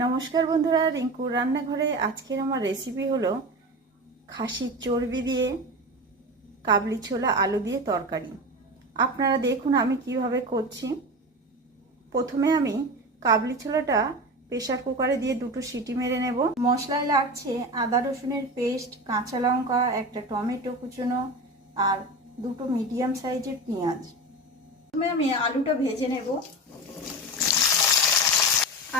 নমস্কার বন্ধুরা, রিঙ্কুর রান্নাঘরে আজকের আমার রেসিপি হলো খাসির চর্বি দিয়ে কাবলি ছোলা আলু দিয়ে তরকারি। আপনারা দেখুন আমি কিভাবে করছি। প্রথমে আমি কাবলি ছোলাটা প্রেসার কুকারে দিয়ে 2টো সিটি মেরে নেব। মশলায় লাগছে আদা রসুনের পেস্ট, কাঁচা লঙ্কা, একটা টমেটো কুচনো আর 2টো মিডিয়াম সাইজের পেঁয়াজ। প্রথমে আমি আলুটা ভেজে নেব।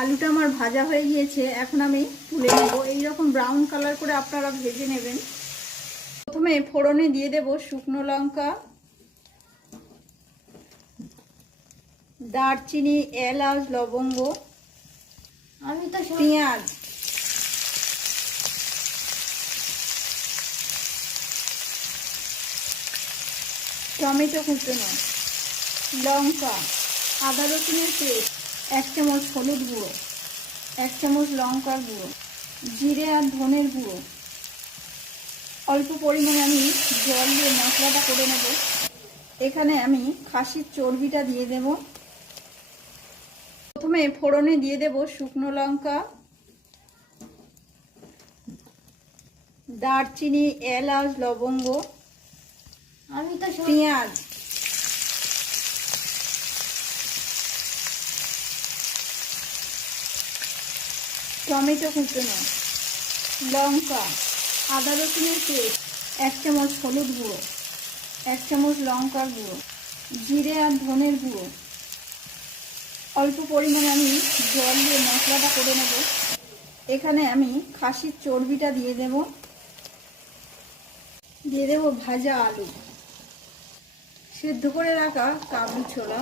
আলুটা আমার ভাজা হয়ে গিয়েছে, এখন আমি তুলে নেব। এইরকম ব্রাউন কালার করে আপনারা ভেজে নেবেন। প্রথমে ফোড়নে দিয়ে দেব শুকনো লঙ্কা, দারচিনি, এলাচ, লবঙ্গ, পেঁয়াজ, টমেটো কুচনো, লঙ্কা, আদা রসুনের পেস্ট, 1 চামচ হলুদ গুঁড়ো, 1 চামচ লঙ্কার গুঁড়ো, জিরে আর ধনের গুঁড়ো। অল্প পরিমাণে আমি জল দিয়ে মশলাটা করে নেব। এখানে আমি খাসির চর্বিটা দিয়ে দেব। প্রথমে ফোড়নে দিয়ে দেব শুকনো লঙ্কা, দারচিনি, এলাচ, লবঙ্গ, পেঁয়াজ, টমেটো কুচনো, লঙ্কা, আদা রসুনের পেস্ট, 1 চামচ হলুদ গুঁড়ো, 1 চামচ লঙ্কার গুঁড়ো, জিরে আর ধনের গুঁড়ো। অল্প পরিমাণে আমি জল দিয়ে মশলাটা করে নেব। এখানে আমি খাসির চর্বিটা দিয়ে দেব। দিয়ে দেব ভাজা আলু, সেদ্ধ করে রাখা কাবলি ছোলা,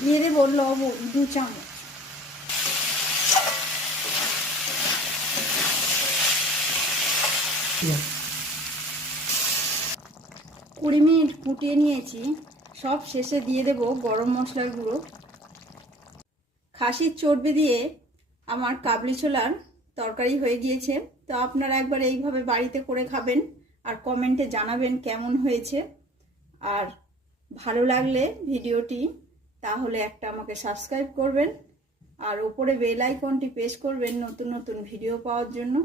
দিয়ে দেব লবণ 2 চামচ, কুড়ি মিনিট ফুটিয়ে নিয়েছি। সব শেষে দিয়ে দেব গরম মশলার গুঁড়ো। খাসির চর্বি দিয়ে আমার কাবলি ছোলার তরকারি হয়ে গিয়েছে। তো আপনারা একবার এইভাবে বাড়িতে করে খাবেন আর কমেন্টে জানাবেন কেমন হয়েছে। আর ভালো লাগলে ভিডিওটি তাহলে একটা আমাকে সাবস্ক্রাইব করবেন আর উপরে বেল আইকনটি প্রেস করবেন নতুন নতুন ভিডিও পাওয়ার জন্য।